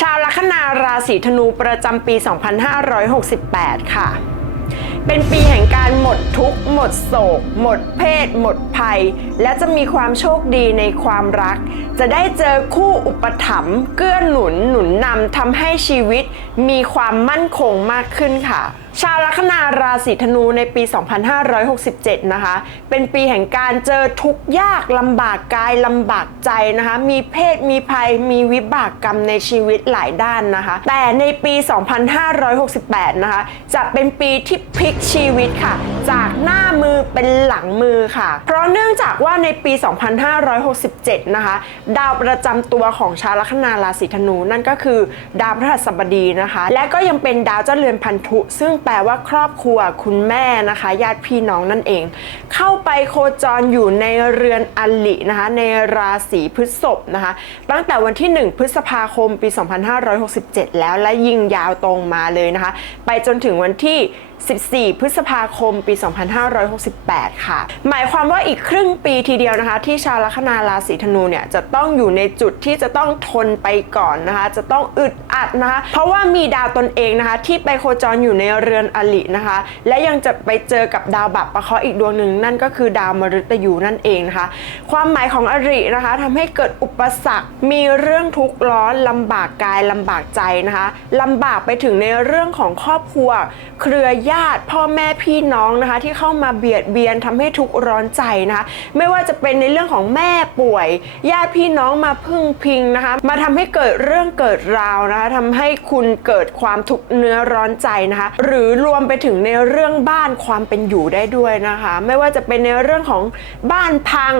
ชาวลัคนาราศีธนูประจำปี 2568 ค่ะ เป็นปีแห่งการหมดทุกข์หมดโศก หมดเพศ หมดภัย และจะมีความโชคดีในความรัก จะได้เจอคู่อุปถัมภ์เกื้อหนุนหนุนนำทำให้ชีวิตมีความมั่นคงมากขึ้นค่ะ ชาวลัคนาราศีธนูในปี 2567 นะคะ เป็นปีแห่งการเจอทุกยากลำบากกายลำบากใจนะคะ มีเพศมีภัยมีวิบากกรรมในชีวิตหลายด้านนะคะ แต่ในปี 2568 นะคะ จะเป็นปีที่พลิกชีวิตค่ะ จากหน้ามือเป็นหลังมือค่ะ เพราะเนื่องจากว่าในปี 2567 นะคะ ดาวประจำตัวของชาวลัคนาราศีธนูนั่นก็คือดาวพฤหัสบดีนะคะ และก็ยังเป็นดาวเจ้าเรือนพันธุซึ่งแปลว่าครอบครัวคุณแม่นะคะ ญาติพี่น้องนั่นเอง เข้าไปโคจรอยู่ในเรือนอลินะคะ ในราศีพฤษภนะคะ ตั้งแต่วันที่ 1 พฤษภาคมปี 2567 แล้วและยิงยาวตรงมาเลยนะคะ ไปจนถึงวันที่ 14 พฤษภาคม ปี 2568 ค่ะ หมายความว่าอีกครึ่งปีทีเดียวนะคะ ที่ชาวลัคนาราศีธนูเนี่ยจะต้องอยู่ในจุดที่จะต้องทนไปก่อนนะคะ จะต้องอึดอัดนะคะ เพราะว่ามีดาวตนเองนะคะ ที่ไปโคจรอยู่ในเรือนอลินะคะ และยังจะไปเจอกับดาวบัพประเคราะห์อีกดวงหนึ่งนั่นก็คือดาวมฤตยูนั่นเองนะคะ ความหมายของอรินะคะทำให้เกิดอุปสรรค มีเรื่องทุกข์ร้อนลำบากกายลำบากใจนะคะลำบากไปถึงในเรื่องของครอบครัว เครือญาติพ่อแม่พี่น้องนะคะ ที่เข้ามาเบียดเบียนทำให้ทุกร้อนใจนะคะไม่ว่าจะเป็นในเรื่องของแม่ป่วย ญาติพี่น้องมาพึ่งพิงนะคะ มาทำให้เกิดเรื่องเกิดราวนะคะทำให้คุณเกิดความทุกเนื้อร้อนใจนะคะ หรือรวมไปถึงในเรื่องบ้านความเป็นอยู่ได้ด้วยนะคะ ไม่ว่าจะเป็นในเรื่องของบ้านพัง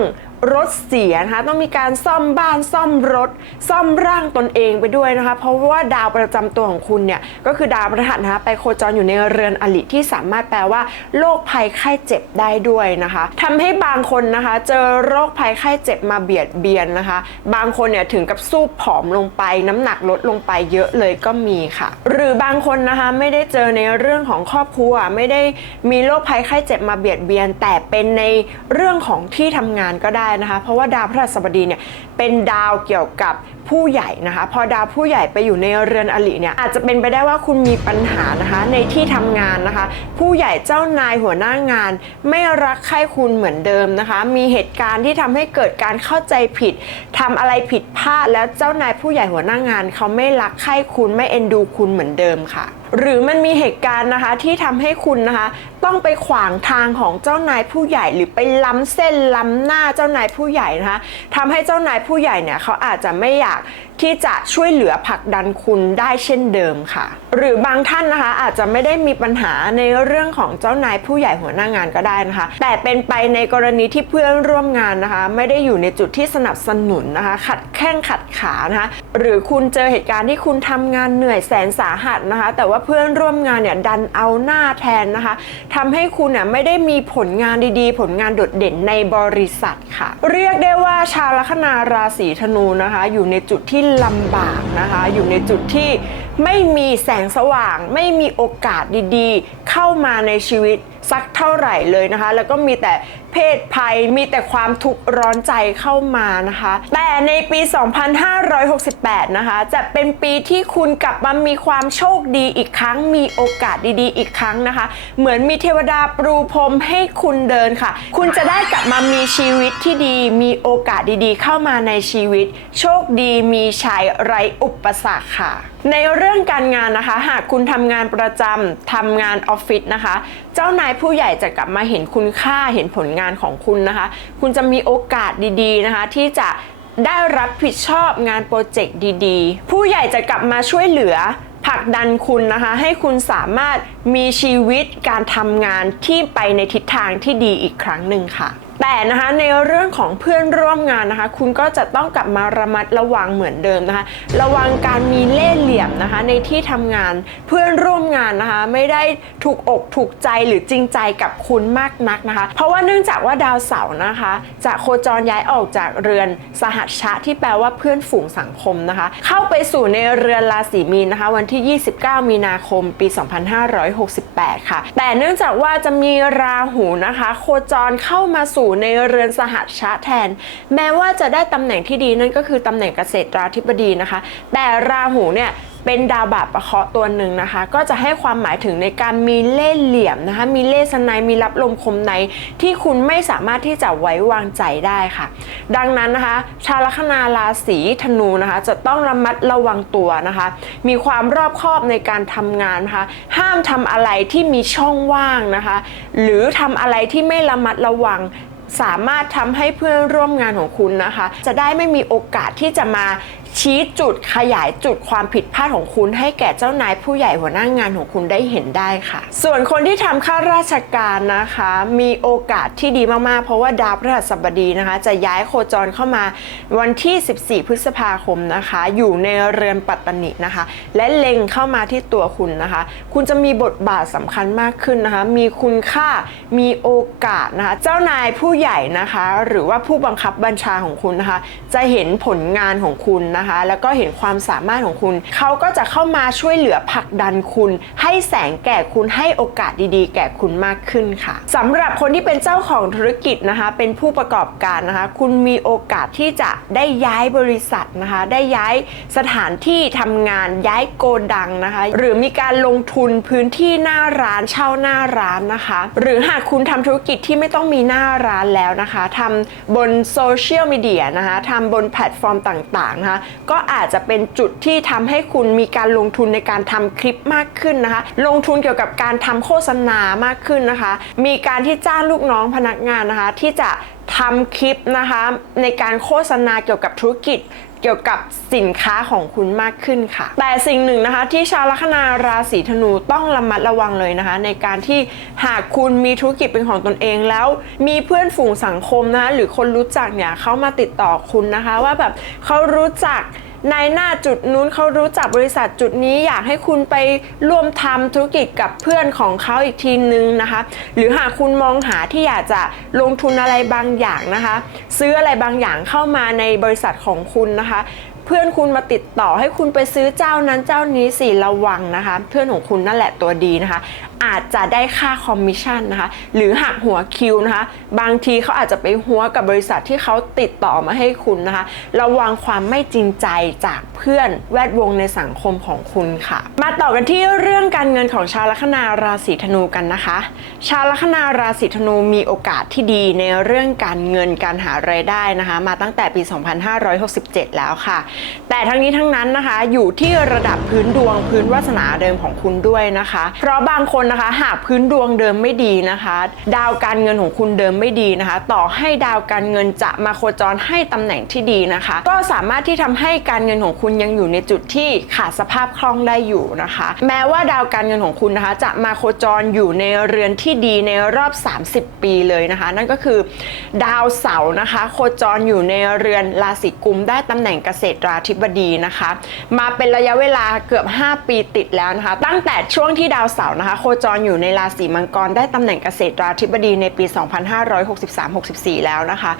รถเสียนะคะต้องมีการซ่อมบ้านซ่อมรถ ซ่อมร่างตนเองไปด้วยนะคะ เพราะว่าดาวประจำตัวของคุณเนี่ยก็คือดาวพฤหัสนะคะไปโคจรอยู่ในเรือนอลิที่สามารถแปลว่าโรคภัยไข้เจ็บได้ด้วยนะคะทำให้บางคนนะคะ เจอโรคภัยไข้เจ็บมาเบียดเบียนนะคะ บางคนเนี่ยถึงกับสู้ผอมลงไป น้ำหนักลดลงไปเยอะเลยก็มีค่ะ หรือบางคนนะคะไม่ได้เจอในเรื่องของครอบครัว ไม่ได้มีโรคภัยไข้เจ็บมาเบียดเบียน แต่เป็นในเรื่องของที่ทำงานก็ได้นะคะเพราะว่าดาวพฤหัสบดีเนี่ยเป็นดาวเกี่ยวกับผู้ใหญ่นะคะ พอดาวผู้ใหญ่ไปอยู่ในเรือนอลิเนี่ยอาจจะเป็นไปได้ว่าคุณมีปัญหานะคะในที่ทำงานนะคะ ผู้ใหญ่เจ้านายหัวหน้างาน ไม่รักใคร่คุณเหมือนเดิมนะคะ มีเหตุการณ์ที่ทำให้เกิดการเข้าใจผิดทำอะไรผิดพลาดแล้วเจ้านายผู้ใหญ่หัวหน้างาน เขาไม่รักใคร่คุณไม่เอ็นดูคุณเหมือนเดิมค่ะ หรือมันมีเหตุการณ์นะคะที่ทำให้คุณนะคะต้องไปขวางทางของเจ้านายผู้ใหญ่หรือไปล้ำเส้นล้ำหน้าเจ้านายผู้ใหญ่นะคะทำให้เจ้านายผู้ใหญ่เนี่ยเขาอาจจะไม่อยาก ที่จะช่วยเหลือผลักดันคุณได้เช่นเดิมค่ะ หรือบางท่านนะคะอาจจะไม่ได้มีปัญหาในเรื่องของเจ้านายผู้ใหญ่หัวหน้างานก็ได้นะคะ แต่เป็นไปในกรณีที่เพื่อนร่วมงานนะคะ ไม่ได้อยู่ในจุดที่สนับสนุนนะคะ ขัดแข้งขัดขานะคะหรือคุณเจอเหตุการณ์ที่คุณทำงานเหนื่อยแสนสาหัสนะคะ แต่ว่าเพื่อนร่วมงานเนี่ยดันเอาหน้าแทนนะคะทำให้คุณเนี่ยไม่ได้มีผลงานดีๆ ผลงานโดดเด่นในบริษัทค่ะ เรียกได้ว่าชาวลัคนาราศีธนูนะคะ อยู่ในจุดที่ลำบากนะคะ อยู่ในจุดที่ ไม่มีแสงสว่าง ไม่มีโอกาสดีๆ เข้ามาในชีวิตสักเท่าไหร่เลยนะคะ แล้วก็มีแต่เพศภัยมีแต่ความทุกข์ร้อนใจเข้ามานะคะ แต่ในปี 2568 นะคะ จะเป็นปีที่คุณกลับมามีความโชคดีอีกครั้ง มีโอกาสดีๆ อีกครั้งนะคะ เหมือนมีเทวดาปรูพรมให้คุณเดินค่ะ คุณจะได้กลับมามีชีวิตที่ดี มีโอกาสดีๆ เข้ามาในชีวิต โชคดีมีชัยไร้อุปสรรคค่ะ ในเรื่องการงานนะคะ หากคุณทำงานประจำทำงานออฟฟิศนะคะ เจ้านายผู้ใหญ่จะกลับมาเห็นคุณค่าเห็นผลงานของคุณนะคะ คุณจะมีโอกาสดีๆนะคะ ที่จะได้รับผิดชอบงานโปรเจกต์ดีๆ ผู้ใหญ่จะกลับมาช่วยเหลือผลักดันคุณนะคะ ให้คุณสามารถมีชีวิตการทำงานที่ไปในทิศทางที่ดีอีกครั้งหนึ่งค่ะ แต่นะคะในเรื่องของเพื่อนร่วมงานนะคะ คุณก็จะต้องกลับมาระมัดระวังเหมือนเดิมนะคะ ระวังการมีเล่ห์เหลี่ยมนะคะ ในที่ทำงานเพื่อนร่วมงานนะคะ ไม่ได้ถูกอกถูกใจหรือจริงใจกับคุณมากนักนะคะ เพราะว่าเนื่องจากว่าดาวเสาร์นะคะ จะโคจรย้ายออกจากเรือนสหัชชะที่แปลว่าเพื่อนฝูงสังคมนะคะ เข้าไปสู่ในเรือนราศีมีนนะคะ วันที่ 29 มีนาคมปี 2568 ค่ะ แต่เนื่องจากว่าจะมีราหูนะคะ โคจรเข้ามาสู่อยู่ในเรือนสหัชชะแทน แม้ว่าจะได้ตำแหน่งที่ดีนั่นก็คือตำแหน่งเกษตราธิบดีนะคะ แต่ราหูเนี่ยเป็นดาวบาปประเคาะตัวหนึ่งนะคะ ก็จะให้ความหมายถึงในการมีเล่ห์เหลี่ยมนะคะ มีเล่ห์สนายมีรับลมคมในที่คุณไม่สามารถที่จะไว้วางใจได้ค่ะ ดังนั้นนะคะ ชาวลัคนาราศีธนูนะคะ จะต้องระมัดระวังตัวนะคะ มีความรอบคอบในการทำงานนะคะ ห้ามทำอะไรที่มีช่องว่างนะคะ หรือทำอะไรที่ไม่ระมัดระวัง สามารถทำให้เพื่อนร่วมงานของคุณนะคะ จะได้ไม่มีโอกาสที่จะมา ชี้จุดขยายจุดความผิดพลาดของคุณ ให้แก่เจ้านายผู้ใหญ่หัวหน้างงานของคุณได้เห็นได้ค่ะ ส่วนคนที่ทำข้าราชการนะคะ มีโอกาสที่ดีมากๆ เพราะว่าดาวพฤหัสบดีนะคะ จะย้ายโคจรเข้ามาวันที่ 14 พฤษภาคมนะคะ อยู่ในเรือนปัตตนินะคะ และเล็งเข้ามาที่ตัวคุณนะคะ คุณจะมีบทบาทสำคัญมากขึ้นนะคะ มีคุณค่ามีโอกาสนะคะ เจ้านายผู้ใหญ่นะคะ หรือว่าผู้บังคับบัญชาของคุณนะคะ จะเห็นผลงานของคุณนะคะแล้วก็เห็นความสามารถของคุณ เขาก็จะเข้ามาช่วยเหลือผลักดันคุณ ให้แสงแก่คุณให้โอกาสดีๆ แก่คุณมากขึ้นค่ะสำหรับคนที่เป็นเจ้าของธุรกิจนะคะ เป็นผู้ประกอบการนะคะ คุณมีโอกาสที่จะได้ย้ายบริษัทนะคะ ได้ย้ายสถานที่ทำงานย้ายโกดังนะคะ หรือมีการลงทุนพื้นที่หน้าร้านเช่าหน้าร้านนะคะ หรือหากคุณทำธุรกิจที่ไม่ต้องมีหน้าร้านแล้วนะคะทำบนโซเชียลมีเดียนะคะทำบนแพลตฟอร์มต่างๆนะคะก็อาจจะเป็นจุดที่ทำให้คุณมีการลงทุนในการทำคลิปมากขึ้นนะคะ ลงทุนเกี่ยวกับการทำโฆษณามากขึ้นนะคะ มีการที่จ้างลูกน้องพนักงานนะคะ ที่จะทำคลิปนะคะในการโฆษณาเกี่ยวกับธุรกิจ เกี่ยวกับสินค้าของคุณมากขึ้นค่ะ แต่สิ่งหนึ่งนะคะที่ชาวลัคนาราศีธนูต้องระมัดระวังเลยนะคะ ในการที่หากคุณมีธุรกิจเป็นของตนเองแล้ว มีเพื่อนฝูงสังคมนะคะหรือคนรู้จักเนี่ยเขามาติดต่อคุณนะคะ ว่าแบบเขารู้จัก นายหน้าจุดนู้นเขารู้จักบริษัทจุดนี้อยากให้คุณไปร่วมทำธุรกิจกับเพื่อนของเขาอีกทีนึงนะคะ หรือหากคุณมองหาที่อยากจะลงทุนอะไรบางอย่างนะคะ ซื้ออะไรบางอย่างเข้ามาในบริษัทของคุณนะคะ เพื่อนคุณมาติดต่อให้คุณไปซื้อเจ้านั้นเจ้านี้สิระวังนะคะ เพื่อนของคุณนั่นแหละตัวดีนะคะอาจจะได้ค่าคอมมิชชั่นนะคะ หรือหักหัวคิวนะคะ บางทีเขาอาจจะไปหัวกับบริษัทที่เขาติดต่อมาให้คุณนะคะ ระวังความไม่จริงใจจากเพื่อนแวดวงในสังคมของคุณค่ะ มาต่อกันที่เรื่องการเงินของชาวลัคนาราศีธนูกันนะคะ ชาวลัคนาราศีธนูมีโอกาสที่ดีในเรื่องการเงินการหารายได้นะคะ มาตั้งแต่ปี 2567 แล้วค่ะ แต่ทั้งนี้ทั้งนั้นนะคะอยู่ที่ระดับพื้นดวงพื้นวาสนาเดิมของคุณด้วยนะคะ เพราะบางคนนะคะ หากพื้นดวงเดิมไม่ดีนะคะ ดาวการเงินของคุณเดิมไม่ดีนะคะ ต่อให้ดาวการเงินจะมาโคจรให้ตำแหน่งที่ดีนะคะ ก็สามารถที่ทำให้การเงินของคุณยังอยู่ในจุดที่ขาดสภาพคล่องได้อยู่นะคะ แม้ว่าดาวการเงินของคุณนะคะ จะมาโคจรอยู่ในเรือนที่ดีในรอบ 30 ปีเลยนะคะ นั่นก็คือ ดาวเสาร์นะคะ โคจรอยู่ในเรือนราศีกุมได้ตำแหน่งเกษตราธิบดีนะคะ มาเป็นระยะเวลาเกือบ 5 ปีติดแล้วนะคะ ตั้งแต่ช่วงที่ดาวเสาร์นะคะโคจรอยู่ในราศีมังกรได้ตำแหน่งเกษตราธิบดีในปี 2563-64 แล้วนะคะ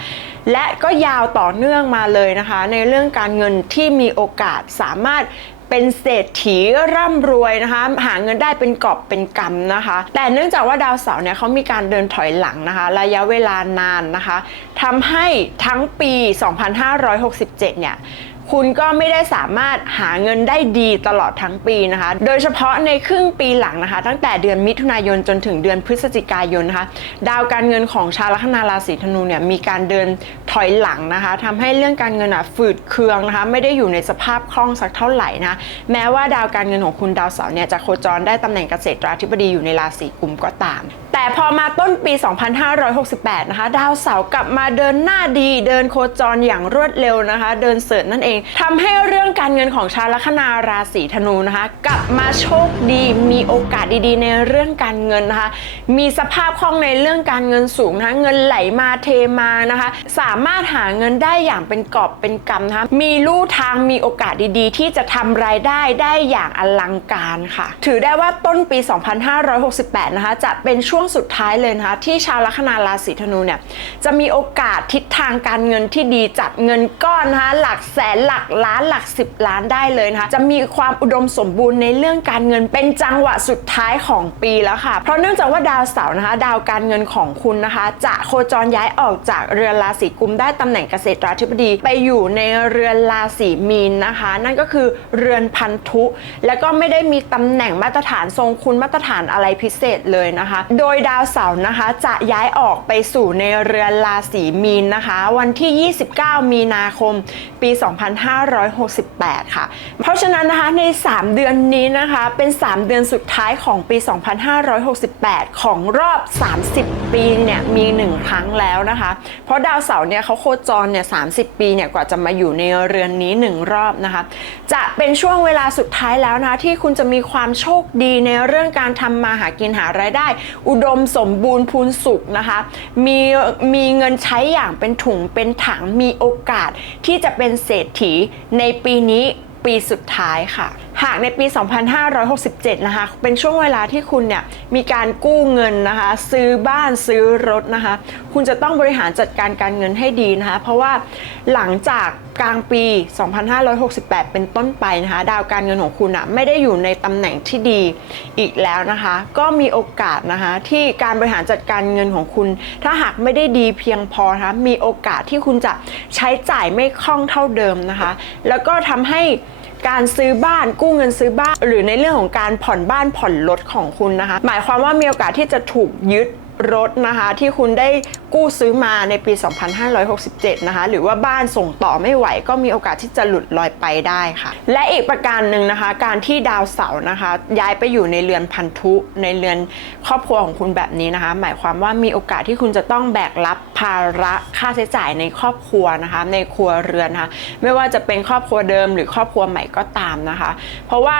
และก็ยาวต่อเนื่องมาเลยนะคะ ในเรื่องการเงินที่มีโอกาสสามารถเป็นเศรษฐีร่ำรวยนะคะ หาเงินได้เป็นกอบเป็นกำนะคะ แต่เนื่องจากว่าดาวเสาร์เนี่ยเขามีการเดินถอยหลังนะคะ ระยะเวลานานนะคะทำให้ทั้งปี 2567 เนี่ย คุณก็ไม่ได้สามารถหาเงินได้ดีตลอดทั้งปีนะคะ โดยเฉพาะในครึ่งปีหลังนะคะ ตั้งแต่เดือนมิถุนายนจนถึงเดือนพฤศจิกายนนะคะ ดาวการเงินของชาวลัคนาราศีธนูเนี่ยมีการเดินถอยหลังนะคะทำให้เรื่องการเงินอะฝืดเคืองนะคะ ไม่ได้อยู่ในสภาพคล่องสักเท่าไหร่นะ แม้ว่าดาวการเงินของคุณดาวเสาร์เนี่ยจะโคจรได้ตำแหน่งเกษตราธิบดีอยู่ในราศีกุมก็ตาม แต่พอมาต้นปี 2568 นะคะ ดาวเสาร์กลับมาเดินหน้าดี เดินโคจรอย่างรวดเร็วนะคะ เดินเสริร์นั่นเองทำให้เรื่องการเงินของชาวลัคนาราศีธนูนะคะ กลับมาโชคดีมีโอกาสดีๆ ในเรื่องการเงินนะคะ มีสภาพคล่องในเรื่องการเงินสูงนะคะเงินไหลมาเทมานะคะ สามารถหาเงินได้อย่างเป็นกอบเป็นกำนะคะมีลู่ทางมีโอกาสดีๆ ที่จะทำรายได้ได้อย่างอลังการค่ะ ถือได้ว่าต้นปี 2568 นะคะจะเป็นช่วงวงสุดท้ายเลยนะคะที่ชาวลัคนาราศีธนูเนี่ยจะมีโอกาสทิศทางการเงินที่ดีจัดเงินก้อนนะคะหลักแสนหลักล้านหลัก 10 ล้านได้เลยนะคะจะมีความอุดมสมบูรณ์ในเรื่องการเงินเป็นจังหวะสุดท้ายของปีแล้วค่ะ เพราะเนื่องจากว่าดาวเสาร์นะคะ ดาวการเงินของคุณนะคะ จะโคจรย้ายออกจากเรือนราศีกุมได้ตำแหน่งเกษตราธิบดีไปอยู่ในเรือนราศีมีนนะคะ นั่นก็คือเรือนพันธุ แล้วก็ไม่ได้มีตำแหน่งมาตรฐานทรงคุณมาตรฐานอะไรพิเศษเลยนะคะ โดยดาวเสาร์นะคะ จะย้ายออกไปสู่ในเรือนราศีมีนนะคะ วันที่ 29 มีนาคม ปี 2568 ค่ะ เพราะฉะนั้นนะคะใน 3 เดือนนี้นะคะเป็น 3 เดือนสุดท้ายของปี 2568 ของรอบ 30 ปีเนี่ยมี 1 ครั้งแล้วนะคะ เพราะดาวเสาร์เนี่ยเขาโคจรเนี่ย 30 ปีเนี่ยกว่าจะมาอยู่ในเรือนนี้ 1 รอบนะคะ จะเป็นช่วงเวลาสุดท้ายแล้วนะะที่คุณจะมีความโชคดีในเรื่องการทำมาหากินหารายได้ อุดมสมบูรณ์พูนสุขนะคะ มีมีเงินใช้อย่างเป็นถุงเป็นถังมีโอกาสที่จะเป็นเศรษฐีในปีนี้ปีสุดท้ายค่ะ หากในปี 2567 นะคะ เป็นช่วงเวลาที่คุณเนี่ยมีการกู้เงินนะคะ ซื้อบ้านซื้อรถนะคะ คุณจะต้องบริหารจัดการการเงินให้ดีนะคะ เพราะว่าหลังจากกลางปี 2568 เป็นต้นไปนะคะ ดาวการเงินของคุณอะไม่ได้อยู่ในตำแหน่งที่ดีอีกแล้วนะคะ ก็มีโอกาสนะคะที่การบริหารจัดการเงินของคุณ ถ้าหากไม่ได้ดีเพียงพอนะคะมีโอกาสที่คุณจะใช้จ่ายไม่คล่องเท่าเดิมนะคะ แล้วก็ทำให้ การซื้อบ้านกู้เงินซื้อบ้าน หรือในเรื่องของการผ่อนบ้านผ่อนรถของคุณนะคะ หมายความว่ามีโอกาสที่จะถูกยึด รถนะคะที่คุณได้กู้ซื้อมาในปี 2567 นะคะ หรือว่าบ้านส่งต่อไม่ไหวก็มีโอกาสที่จะหลุดลอยไปได้ค่ะ และอีกประการหนึ่งนะคะ การที่ดาวเสาร์นะคะ ย้ายไปอยู่ในเรือนพันธุ ในเรือนครอบครัวของคุณแบบนี้นะคะ หมายความว่ามีโอกาสที่คุณจะต้องแบกรับภาระค่าใช้จ่ายในครอบครัวนะคะ ในครัวเรือนนะคะไม่ว่าจะเป็นครอบครัวเดิมหรือครอบครัวใหม่ก็ตามนะคะ เพราะว่า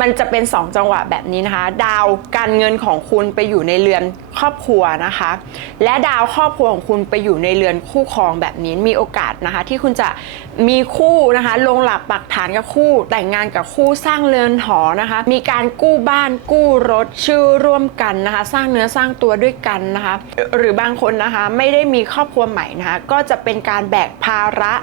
มันจะเป็น 2 จังหวะแบบนี้นะคะ ดาวการเงินของคุณไปอยู่ในเรือนครอบครัวนะคะ และดาวครอบครัวของคุณไปอยู่ในเรือนคู่ครองแบบนี้มีโอกาสนะคะ ที่คุณจะมีคู่นะคะลงหลักปักฐานกับคู่ แต่งงานกับคู่สร้างเรือนหอนะคะ มีการกู้บ้านกู้รถชื่อร่วมกันนะคะ สร้างเนื้อสร้างตัวด้วยกันนะคะ หรือบางคนนะคะไม่ได้มีครอบครัวใหม่นะคะ ก็จะเป็นการแบกภาระ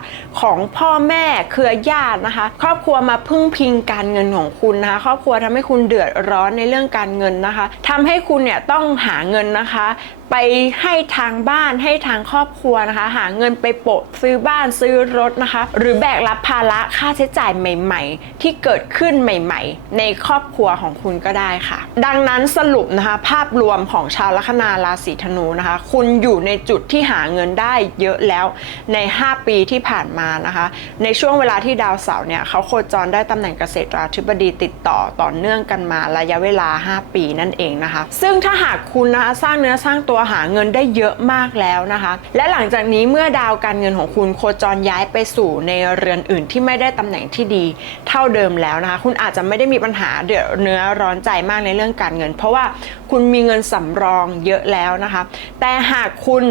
ของพ่อแม่เครือญาตินะคะ ครอบครัวมาพึ่งพิงการเงินของคุณนะคะ ครอบครัวทำให้คุณเดือดร้อนในเรื่องการเงินนะคะทำให้คุณเนี่ยต้องหาเงินนะคะ lá ไปให้ทางบ้านให้ทางครอบครัวนะคะ หาเงินไปโปะซื้อบ้านซื้อรถนะคะ หรือแบกรับภาระค่าใช้จ่ายใหม่ ๆ ที่เกิดขึ้นใหม่ ๆ ในครอบครัวของคุณก็ได้ค่ะ ดังนั้นสรุปนะคะ ภาพรวมของชาวลัคนาราศีธนูนะคะ คุณอยู่ในจุดที่หาเงินได้เยอะแล้วใน 5 ปีที่ผ่านมานะคะ ในช่วงเวลาที่ดาวเสาร์เนี่ยเขาโคจรได้ตำแหน่งเกษตราธิบดีติดต่อต่อเนื่องกันมาระยะเวลา 5 ปีนั่นเองนะคะ ซึ่งถ้าหากคุณนะคะสร้างเนื้อสร้างตัวหาเงินได้เยอะมากแล้วนะคะ และหลังจากนี้เมื่อดาวการเงินของคุณโคจรย้ายไปสู่ในเรือนอื่นที่ไม่ได้ตำแหน่งที่ดีเท่าเดิมแล้วนะคะ คุณอาจจะไม่ได้มีปัญหาเดือดเนื้อร้อนใจมากในเรื่องการเงิน เพราะว่าคุณมีเงินสำรองเยอะแล้วนะคะ แต่หากคุณ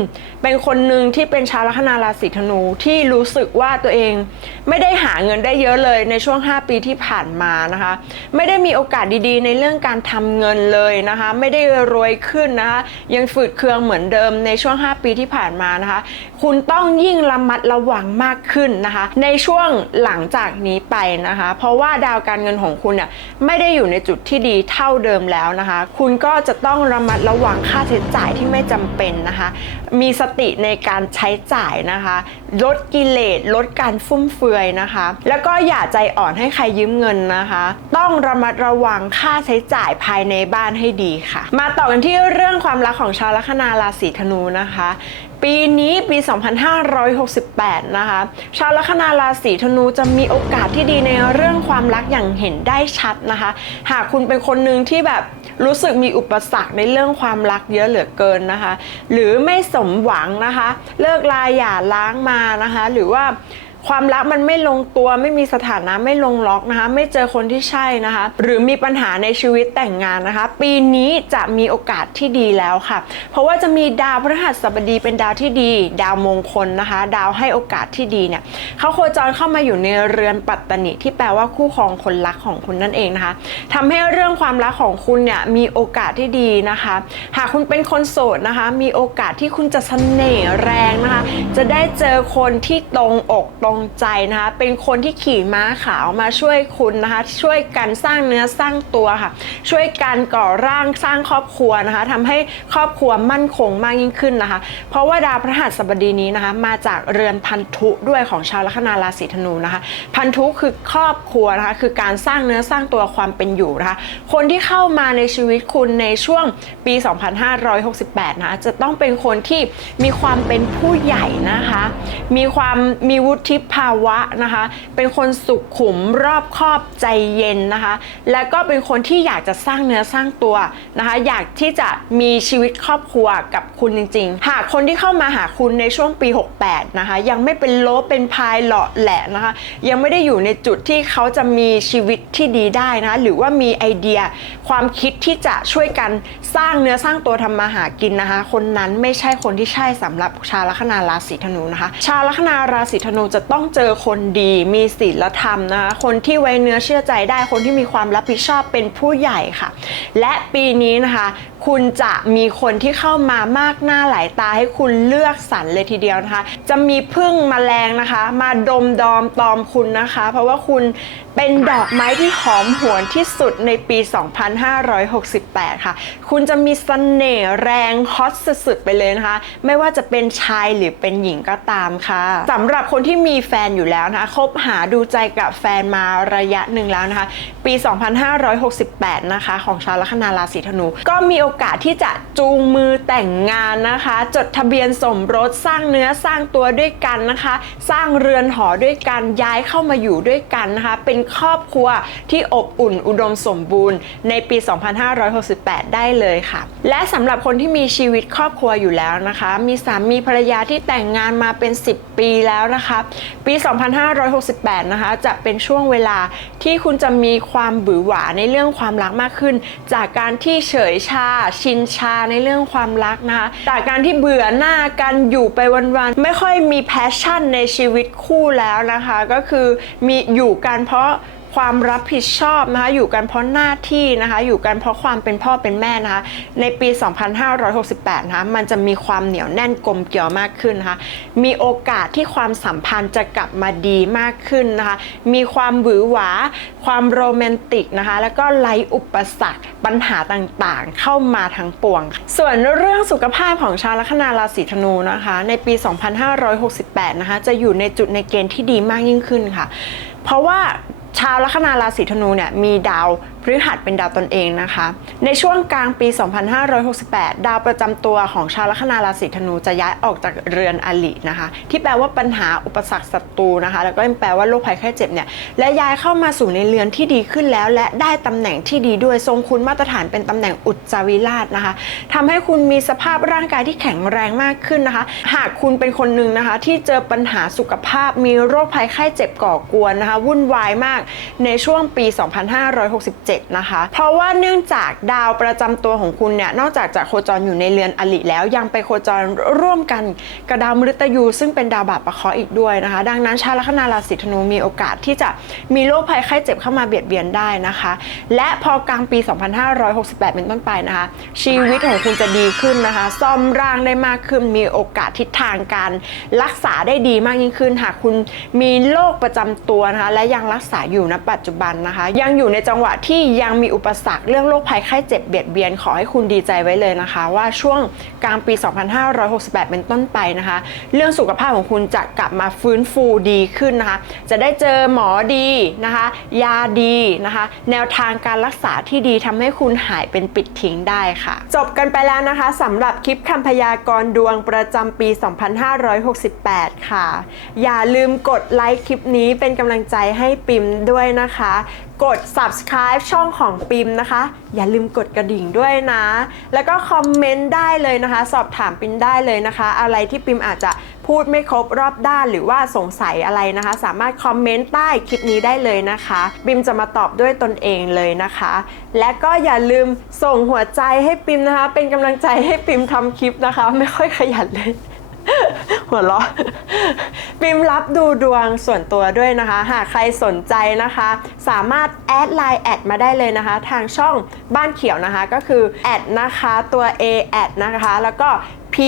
เป็นคนหนึ่งที่เป็นชาวลัคนาราศีธนูที่รู้สึกว่าตัวเองไม่ได้หาเงินได้เยอะเลยในช่วง 5 ปีที่ผ่านมานะคะ ไม่ได้มีโอกาสดีๆ ในเรื่องการทำเงินเลยนะคะ ไม่ได้รวยขึ้นนะคะยังฝืดเคืองเหมือนเดิมในช่วง 5 ปีที่ผ่านมานะคะ คุณต้องยิ่งระมัดระวังมากขึ้นนะคะ ในช่วงหลังจากนี้ไปนะคะ เพราะว่าดาวการเงินของคุณเนี่ยไม่ได้อยู่ในจุดที่ดีเท่าเดิมแล้วนะคะ คุณก็จะต้องระมัดระวังค่าใช้จ่ายที่ไม่จำเป็นนะคะ มีสติในการใช้จ่ายนะคะ ลดกิเลสลดการฟุ่มเฟือยนะคะ แล้วก็อย่าใจอ่อนให้ใครยืมเงินนะคะ ต้องระมัดระวังค่าใช้จ่ายภายในบ้านให้ดีค่ะ มาต่อกันที่เรื่องความรักของชาวลัคคนาราศีธนูนะคะ ปีนี้ปี 2568 นะคะ ชาวลัคนาราศีธนูจะมีโอกาสที่ดีในเรื่องความรักอย่างเห็นได้ชัดนะคะ หากคุณเป็นคนหนึ่งที่แบบรู้สึกมีอุปสรรคในเรื่องความรักเยอะเหลือเกินนะคะ หรือไม่สมหวังนะคะ เลิกลาหย่าล้างมานะคะ หรือว่า ความรักมันไม่ลงตัวไม่มีสถานะไม่ลงล็อกนะคะ ไม่เจอคนที่ใช่นะคะ หรือมีปัญหาในชีวิตแต่งงานนะคะ ปีนี้จะมีโอกาสที่ดีแล้วค่ะ เพราะว่าจะมีดาวพฤหัสบดีเป็นดาวที่ดี ดาวมงคลนะคะ ดาวให้โอกาสที่ดีเนี่ยเขาโคจรเข้ามาอยู่ในเรือนปัตตนิที่แปลว่าคู่ครองคนรักของคุณนั่นเองนะคะทำให้เรื่องความรักของคุณเนี่ยมีโอกาสที่ดีนะคะ หากคุณเป็นคนโสดนะคะ มีโอกาสที่คุณจะเสน่ห์แรงนะคะ จะได้เจอคนที่ตรงอกตรงงใจนะคะ เป็นคนที่ขี่ม้าขาวมาช่วยคุณนะคะ ช่วยกันสร้างเนื้อสร้างตัวค่ะ ช่วยกันก่อร่างสร้างครอบครัวนะคะทำให้ครอบครัวมั่นคงมากยิ่งขึ้นนะคะ เพราะว่าดาวพฤหัสบดีนี้นะคะ มาจากเรือนพันธุด้วยของชาวลัคนาราศีธนูนะคะ พันธุคือครอบครัวนะคะ คือการสร้างเนื้อสร้างตัวความเป็นอยู่นะคะ คนที่เข้ามาในชีวิตคุณในช่วงปี 2568 นะคะจะต้องเป็นคนที่มีความเป็นผู้ใหญ่นะคะ มีความมีวุฒิภาวะนะคะ เป็นคนสุขขุมรอบคอบใจเย็นนะคะ และก็เป็นคนที่อยากจะสร้างเนื้อสร้างตัวนะคะ อยากที่จะมีชีวิตครอบครัวกับคุณจริง ๆ หากคนที่เข้ามาหาคุณในช่วงปี 68 นะคะ ยังไม่เป็นโลบเป็นพายเหลาะแหละนะคะ ยังไม่ได้อยู่ในจุดที่เขาจะมีชีวิตที่ดีได้นะะหรือว่ามีไอเดียความคิดที่จะช่วยกันสร้างเนื้อสร้างตัวทำมาหากินนะคะ คนนั้นไม่ใช่คนที่ใช่สำหรับชาวลัคนาราศีธนูนะคะ ชาวลัคนาราศีธนูจะต้อง้องเจอคนดีมีศีลธรรมนะคะคนที่ไว้เนื้อเชื่อใจได้คนที่มีความรับผิดชอบเป็นผู้ใหญ่ค่ะ และปีนี้นะคะคุณจะมีคนที่เข้ามามากหน้าหลายตาให้คุณเลือกสรรเลยทีเดียวนะคะ จะมีพึ่งมแมลงนะคะ มาดมดอมตอมคุณนะคะ เพราะว่าคุณเป็นดอกไม้ที่หอมหวนที่สุดในปี 2568 ค่ะ คุณจะมีเสน่ห์แรงฮอตสุดๆไปเลยนะคะ ไม่ว่าจะเป็นชายหรือเป็นหญิงก็ตามค่ะสำหรับคนที่มีแฟนอยู่แล้วนะคะคบหาดูใจกับแฟนมาระยะหนึ่งแล้วนะคะ ปี 2568 นะคะ ของชาวลัคนาราศีธนูก็มีโโอกาสที่จะจูงมือแต่งงานนะคะ จดทะเบียนสมรสสร้างเนื้อสร้างตัวด้วยกันนะคะ สร้างเรือนหอด้วยกันย้ายเข้ามาอยู่ด้วยกันนะคะ เป็นครอบครัวที่อบอุ่นอุดมสมบูรณ์ในปี 2568 ได้เลยค่ะ และสำหรับคนที่มีชีวิตครอบครัวอยู่แล้วนะคะ มีสามีภรรยาที่แต่งงานมาเป็น 10 ปีแล้วนะคะ ปี 2568 นะคะ จะเป็นช่วงเวลาที่คุณจะมีความบือหวาในเรื่องความรักมากขึ้น จากการที่เฉยชาชินชาในเรื่องความรักนะคะจากการที่เบื่อหน้ากันอยู่ไปวันๆไม่ค่อยมีแพชชั่นในชีวิตคู่แล้วนะคะ ก็คือมีอยู่กันเพราะ ความรับผิดชอบนะคะอยู่กันเพราะหน้าที่นะคะอยู่กันเพราะความเป็นพ่อเป็นแม่นะคะในปี 2568นะคะมันจะมีความเหนียวแน่นกลมเกี่ยวมากขึ้นนะคะมีโอกาสที่ความสัมพันธ์จะกลับมาดีมากขึ้นนะคะมีความหวือหวา ความโรแมนติกนะคะแล้วก็ไร้อุปสรรคปัญหาต่างๆ เข้ามาทั้งปวง ส่วนเรื่องสุขภาพของชาวลัคนาราศีธนูนะคะในปี 2568นะคะจะอยู่ในจุดในเกณฑ์ที่ดีมากยิ่งขึ้นค่ะ เพราะว่า ชาวลัคนาราศีธนูเนี่ยมีดาว พฤหัสเป็นดาวตนเองนะคะ ในช่วงกลางปี 2568 ดาวประจำตัวของชาวลัคนาราศีธนูจะย้ายออกจากเรือนอลินะคะ ที่แปลว่าปัญหาอุปสรรคศัตรูนะคะ แล้วก็แปลว่าโรคภัยไข้เจ็บเนี่ยและย้ายเข้ามาสู่ในเรือนที่ดีขึ้นแล้ว และได้ตำแหน่งที่ดีด้วยทรงคุณมาตรฐานเป็นตำแหน่งอุจจาวิราชนะคะทำให้คุณมีสภาพร่างกายที่แข็งแรงมากขึ้นนะคะ หากคุณเป็นคนหนึ่งนะคะ ที่เจอปัญหาสุขภาพมีโรคภัยไข้เจ็บก่อกวนนะคะ วุ่นวายมากในช่วงปี 2567นะคะ เพราะว่าเนื่องจากดาวประจำตัวของคุณเนี่ย นอกจากจะโคจรอยู่ในเรือนอลิแล้วยังไปโคจรร่วมกันกับดาวมฤตยู ซึ่งเป็นดาวบาปประเคราะห์อีกด้วยนะคะ ดังนั้นชาวลัคนาราศีธนูมีโอกาสที่จะมีโรคภัยไข้เจ็บเข้ามาเบียดเบียนได้นะคะ และพอกลางปี 2568 เป็นต้นไปนะคะ ชีวิตของคุณจะดีขึ้นนะคะ ซ่อมร่างได้มากขึ้น มีโอกาสทิศทางการรักษาได้ดีมากยิ่งขึ้นหากคุณมีโรคประจำตัวนะคะและยังรักษาอยู่ณปัจจุบันนะคะ ยังอยู่ในจังหวะที่ยังมีอุปสรรคเรื่องโรคภัยไข้เจ็บเบียดเบียนขอให้คุณดีใจไว้เลยนะคะ ว่าช่วงกลางปี 2568 เป็นต้นไปนะคะ เรื่องสุขภาพของคุณจะกลับมาฟื้นฟูดีขึ้นนะคะ จะได้เจอหมอดีนะคะ ยาดีนะคะ แนวทางการรักษาที่ดีทำให้คุณหายเป็นปิดทิ้งได้ค่ะ จบกันไปแล้วนะคะสำหรับคลิปคำพยากรณ์ดวงประจำปี 2568 ค่ะ อย่าลืมกดไลค์คลิปนี้เป็นกำลังใจให้ปิมด้วยนะคะ กด subscribe ช่องของปิมนะคะ อย่าลืมกดกระดิ่งด้วยนะ แล้วก็คอมเมนต์ได้เลยนะคะ สอบถามปิมได้เลยนะคะ อะไรที่ปิมอาจจะพูดไม่ครบรอบด้านหรือว่าสงสัยอะไรนะคะ สามารถคอมเมนต์ใต้คลิปนี้ได้เลยนะคะ ปิมจะมาตอบด้วยตนเองเลยนะคะ และก็อย่าลืมส่งหัวใจให้ปิมนะคะ เป็นกำลังใจให้ปิมทำคลิปนะคะ ไม่ค่อยขยันเลย หัวเราะปิมรับดูดวงส่วนตัวด้วยนะคะ หากใครสนใจนะคะ สามารถแอดไลน์แอดมาได้เลยนะคะ ทางช่องบ้านเขียวนะคะก็คือแอดนะคะตัว A แอดนะคะ แล้วก็ P P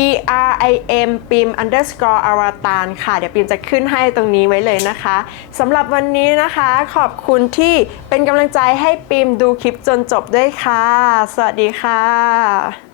R I M ปิม underscore อวตารค่ะ เดี๋ยวปิมจะขึ้นให้ตรงนี้ไว้เลยนะคะสำหรับวันนี้นะคะ ขอบคุณที่เป็นกำลังใจให้ปิมดูคลิปจนจบด้วยค่ะ สวัสดีค่ะ